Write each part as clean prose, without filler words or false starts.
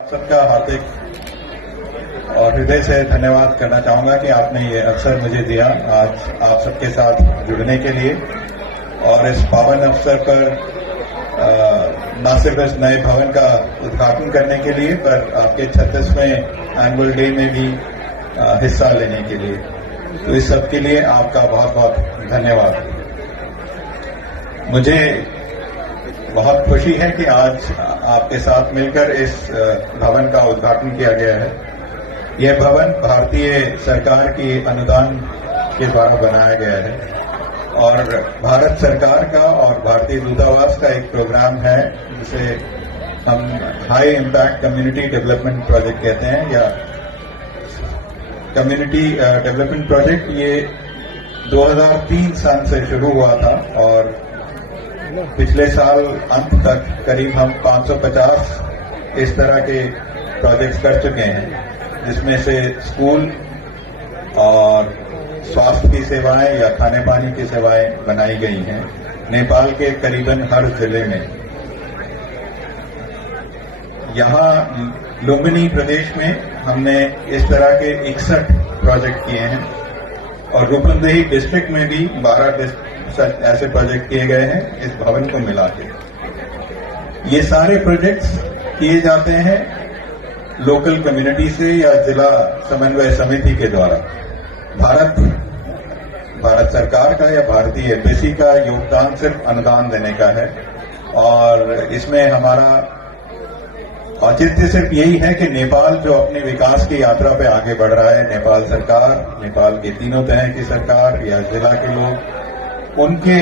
सबका हार्दिक और हृदय से धन्यवाद करना चाहूंगा कि आपने ये अवसर मुझे दिया आज आप सबके साथ जुड़ने के लिए और इस पावन अवसर पर न सिर्फ इस नए भवन का उद्घाटन करने के लिए पर आपके 36वें एनुअल डे में भी हिस्सा लेने के लिए। तो इस सब के लिए आपका बहुत बहुत धन्यवाद। मुझे बहुत खुशी है कि आज आपके साथ मिलकर इस भवन का उद्घाटन किया गया है। यह भवन भारतीय सरकार की अनुदान के द्वारा बनाया गया है और भारत सरकार का और भारतीय दूतावास का एक प्रोग्राम है जिसे हम high impact community development project कहते हैं या कम्युनिटी डेवलपमेंट प्रोजेक्ट। ये 2003 सन से शुरू हुआ था और पिछले साल अंत तक करीब हम 550 इस तरह के प्रोजेक्ट्स कर चुके हैं, जिसमें से स्कूल और स्वास्थ्य की सेवाएं या खाने पानी की सेवाएं बनाई गई हैं नेपाल के करीबन हर जिले में। यहाँ लुम्बिनी प्रदेश में हमने इस तरह के 61 प्रोजेक्ट किए हैं और रूपंदेही डिस्ट्रिक्ट में भी 12 ऐसे प्रोजेक्ट किए गए हैं इस भवन को मिला के। ये सारे प्रोजेक्ट्स किए जाते हैं लोकल कम्युनिटी से या जिला समन्वय समिति के द्वारा। भारत सरकार का या भारतीय एम्बेसी का योगदान सिर्फ अनुदान देने का है और इसमें हमारा औचित्य सिर्फ यही है कि नेपाल जो अपनी विकास की यात्रा पे आगे बढ़ रहा है, नेपाल सरकार, नेपाल के तीनों तह की सरकार या जिला के लोग, उनके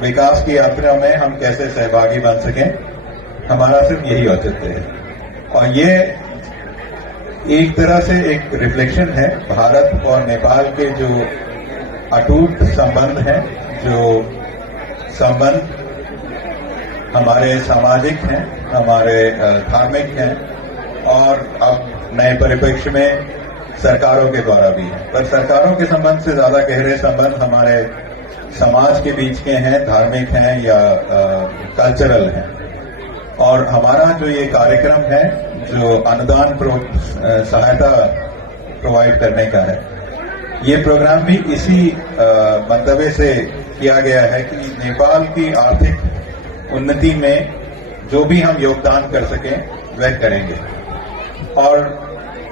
विकास की यात्रा में हम कैसे सहभागी बन सकें, हमारा सिर्फ यही औचित्य है। और ये एक तरह से एक रिफ्लेक्शन है भारत और नेपाल के जो अटूट संबंध हैं, जो संबंध हमारे सामाजिक हैं, हमारे धार्मिक हैं और अब नए परिप्रेक्ष्य में सरकारों के द्वारा भी है। पर सरकारों के संबंध से ज्यादा गहरे संबंध हमारे समाज के बीच के हैं, धार्मिक हैं या कल्चरल हैं। और हमारा जो ये कार्यक्रम है जो अनुदान सहायता प्रोवाइड करने का है, ये प्रोग्राम भी इसी मंतव्य से किया गया है कि नेपाल की आर्थिक उन्नति में जो भी हम योगदान कर सकें वह करेंगे। और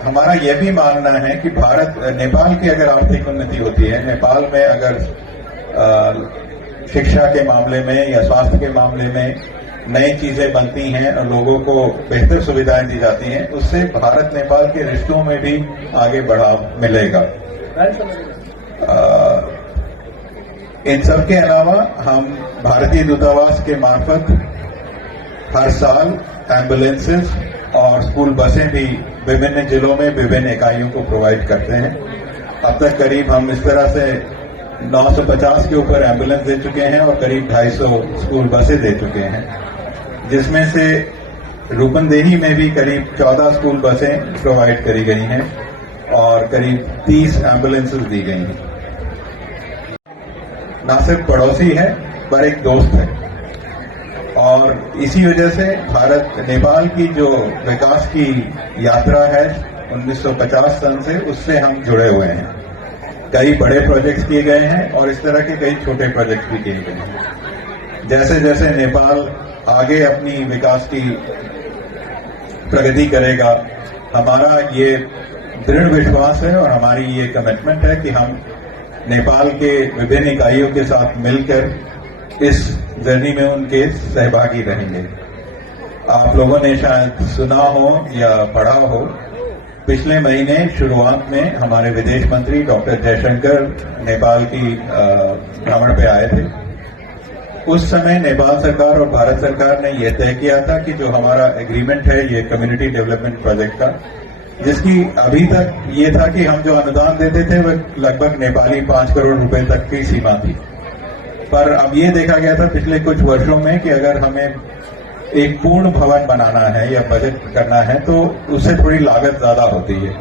हमारा यह भी मानना है कि नेपाल की अगर आर्थिक उन्नति होती है, नेपाल में अगर शिक्षा के मामले में या स्वास्थ्य के मामले में नई चीजें बनती हैं और लोगों को बेहतर सुविधाएं दी जाती हैं, उससे भारत नेपाल के रिश्तों में भी आगे बढ़ाव मिलेगा। इन सब के अलावा हम भारतीय दूतावास के मार्फत हर साल एम्बुलेंसेस और स्कूल बसें भी विभिन्न जिलों में विभिन्न इकाइयों को प्रोवाइड करते हैं। अब तक करीब हम इस तरह से 950 के ऊपर एम्बुलेंस दे चुके हैं और करीब 250 स्कूल बसें दे चुके हैं, जिसमें से रूपंदेही में भी करीब 14 स्कूल बसें प्रोवाइड करी गई हैं और करीब 30 एम्बुलेंसेस दी गई हैं। न सिर्फ पड़ोसी है पर एक दोस्त है और इसी वजह से भारत नेपाल की जो विकास की यात्रा है 1950 सन से, उससे हम जुड़े हुए हैं। कई बड़े प्रोजेक्ट्स किए गए हैं और इस तरह के कई छोटे प्रोजेक्ट्स भी किए गए हैं। जैसे जैसे नेपाल आगे अपनी विकास की प्रगति करेगा, हमारा ये दृढ़ विश्वास है और हमारी ये कमिटमेंट है कि हम नेपाल के विभिन्न इकाइयों के साथ मिलकर इस जर्नी में उनके सहभागी रहेंगे। आप लोगों ने शायद सुना हो या पढ़ा हो, पिछले महीने शुरुआत में हमारे विदेश मंत्री डॉक्टर जयशंकर नेपाल की भ्रमण पे आए थे। उस समय नेपाल सरकार और भारत सरकार ने यह तय किया था कि जो हमारा एग्रीमेंट है ये कम्युनिटी डेवलपमेंट प्रोजेक्ट का, जिसकी अभी तक ये था कि हम जो अनुदान देते थे वह लगभग नेपाली 5 करोड़ रुपए तक की सीमा थी। पर अब ये देखा गया था पिछले कुछ वर्षों में कि अगर हमें एक पूर्ण भवन बनाना है या बजट करना है तो उससे थोड़ी लागत ज्यादा होती है।